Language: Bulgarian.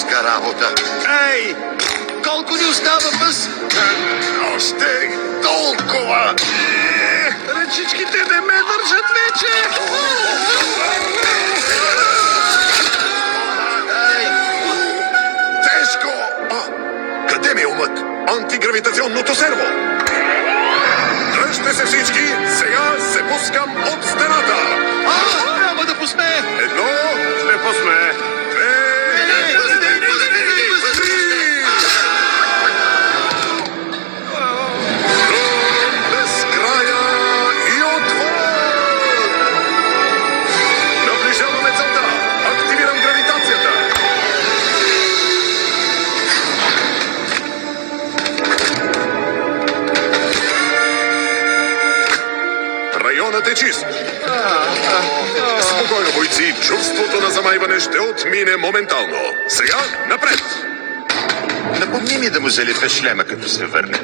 тежка работа. Ей! Колко ни остава пъс? Още толкова! Ръчичките не ме държат вече! Тежко! Къде ми е умът? Антигравитационното серво! Дръжте се всички! Сега се пускам от стената! Няма да посмее! Едно, ще посмее! Безкрая и отвор! Наближаваме целта! Активирам гравитацията! Районът е чист. Спокойно, бойци. Чувството на замайване ще отмине моментално. Сега напред! Напомни ми да му залепя шлема, като се върне.